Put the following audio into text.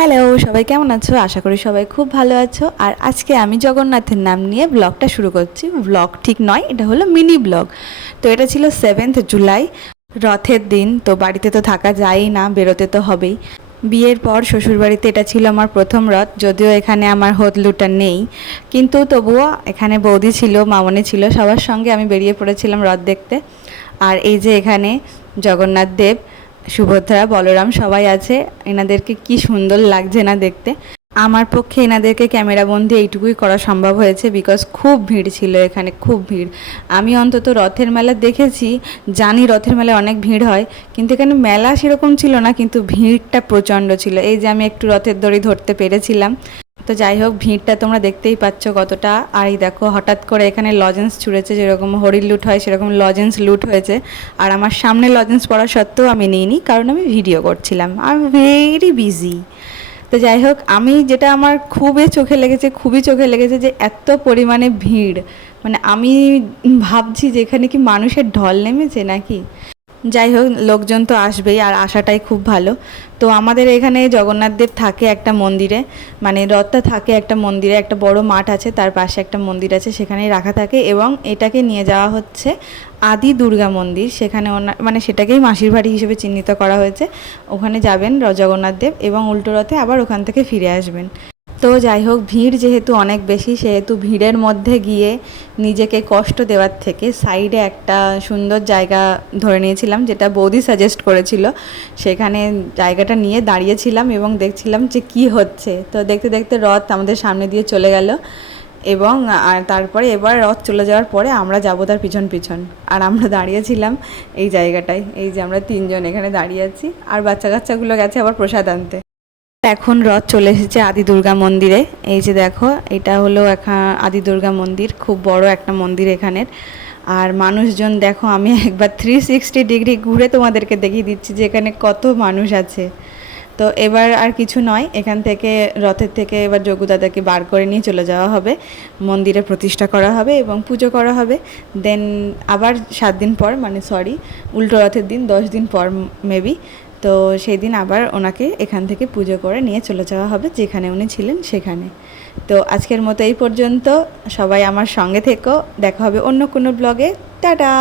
Hello, সবাই কেমন আছো? আশা করি সবাই খুব ভালো আছো। আর আজকে আমি জগন্নাথের নাম নিয়ে ব্লগটা শুরু করছি। ব্লগ ঠিক নয়, এটা হলো মিনি ব্লগ। তো এটা ছিল 7th জুলাই, রথের দিন। তো বাড়িতে তো থাকা যায়ই না, বেরোতে তো হবেই। বিয়ের পর শ্বশুরবাড়িতে এটা ছিল আমার প্রথম রথ, যদিও এখানে আমার হদলুটা নেই, কিন্তু তবুও এখানে বৌদি ছিল, মামনি ছিল, সবার সঙ্গে আমি বেরিয়ে পড়েছিলাম রথ দেখতে। আর এই যে এখানে জগন্নাথ দেব, সুভদ্রা, বলরাম সবাই আছে। এনাদেরকে কি সুন্দর লাগছে না দেখতে। আমার পক্ষে এনাদেরকে ক্যামেরাবন্দি এইটুকুই করা সম্ভব হয়েছে, বিকজ খুব ভিড় ছিল এখানে, খুব ভিড়। আমি অন্তত রথের মেলা দেখেছি, জানি রথের মেলায় অনেক ভিড় হয়, কিন্তু এখানে মেলা সেরকম ছিল না, কিন্তু ভিড়টা প্রচণ্ড ছিল। এই যে আমি একটু রথের দড়ি ধরতে পেরেছিলাম। তো যাই হোক, ভিড়টা তোমরা দেখতেই পাচ্ছ কতটা। আর এই দেখো, হঠাৎ করে এখানে লজেন্স ছুঁড়েছে, যেরকম হরির লুট হয় সেরকম লজেন্স লুট হয়েছে। আর আমার সামনে লজেন্স পড়া সত্ত্বেও আমি নিইনি, কারণ আমি ভিডিও করছিলাম, আই এম ভেরি বিজি। তো যাই হোক, আমি যেটা আমার খুবই চোখে লেগেছে, খুবই চোখে লেগেছে যে এত পরিমাণে ভিড়। মানে আমি ভাবছি যে এখানে কি মানুষের ঢল নেমেছে নাকি। যাই হোক, লোকজন তো আসবেই, আর আসাটাই খুব ভালো। তো আমাদের এখানে জগন্নাথ দেব থাকে একটা মন্দিরে, মানে রথটা থাকে একটা মন্দিরে, একটা বড় মাঠ আছে, তার পাশে একটা মন্দির আছে, সেখানেই রাখা থাকে। এবং এটাকে নিয়ে যাওয়া হচ্ছে আদি দুর্গা মন্দির, সেখানে মানে সেটাকেই মাসির বাড়ি হিসেবে চিহ্নিত করা হয়েছে। ওখানে যাবেন জগন্নাথ দেব, এবং উল্টো রথে আবার ওখান থেকে ফিরে আসবেন। তো যাই হোক, ভিড় যেহেতু অনেক বেশি, সেহেতু ভিড়ের মধ্যে গিয়ে নিজেকে কষ্ট দেওয়ার থেকে সাইডে একটা সুন্দর জায়গা ধরে নিয়েছিলাম, যেটা বৌদি সাজেস্ট করেছিল। সেখানে জায়গাটা নিয়ে দাঁড়িয়েছিলাম এবং দেখছিলাম যে কি হচ্ছে। তো দেখতে দেখতে রথ আমাদের সামনে দিয়ে চলে গেল, এবং আর তারপরে এবার রথ চলে যাওয়ার পরে আমরা যাবো তার পিছন পিছন। আর আমরা দাঁড়িয়েছিলাম এই জায়গাটায়, এই যে আমরা তিনজন এখানে দাঁড়িয়ে আছি, আর বাচ্চা কাচ্চাগুলো গেছে আবার প্রসাদ আনতে। এখন রথ চলে এসেছে আদি দুর্গা মন্দিরে। এই যে দেখো, এটা হলো আদি দুর্গা মন্দির, খুব বড় একটা মন্দির এখানের। আর মানুষজন দেখো, আমি একবার 360 ডিগ্রি ঘুরে তোমাদেরকে দেখিয়ে দিচ্ছি যে এখানে কত মানুষ আছে। তো এবার আর কিছু নয়, এখান থেকে রথের থেকে এবার যোগুদাদাকে বার করে নিয়ে চলে যাওয়া হবে, মন্দিরে প্রতিষ্ঠা করা হবে এবং পুজো করা হবে। দেন আবার 7 দিন পর, মানে সরি, উল্টো রথের দিন 10 দিন পর মেবি, তো সেই দিন আবার ওনাকে এখান থেকে পুজো করে নিয়ে চলে যাওয়া হবে যেখানে উনি ছিলেন সেখানে। তো আজকের মতো এই পর্যন্ত, সবাই আমার সঙ্গে থেকো, দেখা হবে অন্য কোনো ব্লগে। টাটা।